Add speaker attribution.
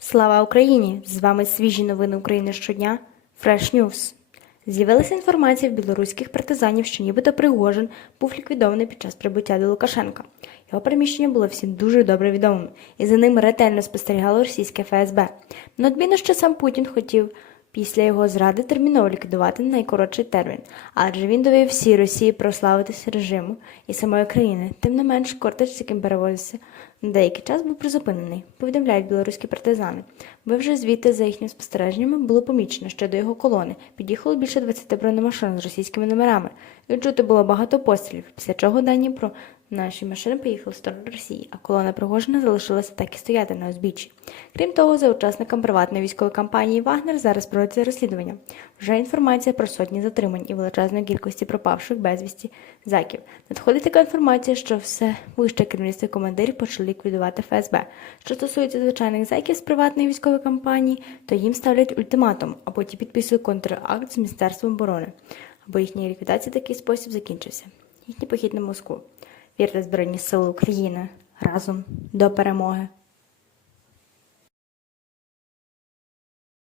Speaker 1: Слава Україні! З вами свіжі новини України щодня. Fresh News. З'явилася інформація в білоруських партизанів, що нібито Пригожин був ліквідований під час прибуття до Лукашенка. Його приміщення було всім дуже добре відомим, і за ним ретельно спостерігало російське ФСБ. Надмінно, що сам Путін хотів після його зради терміново ліквідувати на найкоротший термін, адже він довів всій Росії прославитися режиму і самої країни. Тим не менш, кортеж, з яким перевозився на деякий час був призупинений, повідомляють білоруські партизани. Ви вже звідти, за їхніми спостереженнями, було помічено, що до його колони під'їхало більше 20 бронемашин з російськими номерами, і чути було багато пострілів, після чого дані про наші машини поїхали в сторону Росії, а колона Пригожина залишилася так і стояти на узбіччі. Крім того, за учасником приватної військової кампанії Вагнер зараз проводиться розслідування. Вже інформація про сотні затримань і величезної кількості пропавших безвісті заків. Надходить така інформація, що все вище керівництво командирів почали ліквідувати ФСБ. Що стосується звичайних зеків з приватної військової кампанії, то їм ставлять ультиматум, а потім підписують контракт з Міністерством оборони, аби їхня ліквідація такий спосіб закінчився. Їхній похід на Москву. Вірте Збройні Сили України разом до перемоги.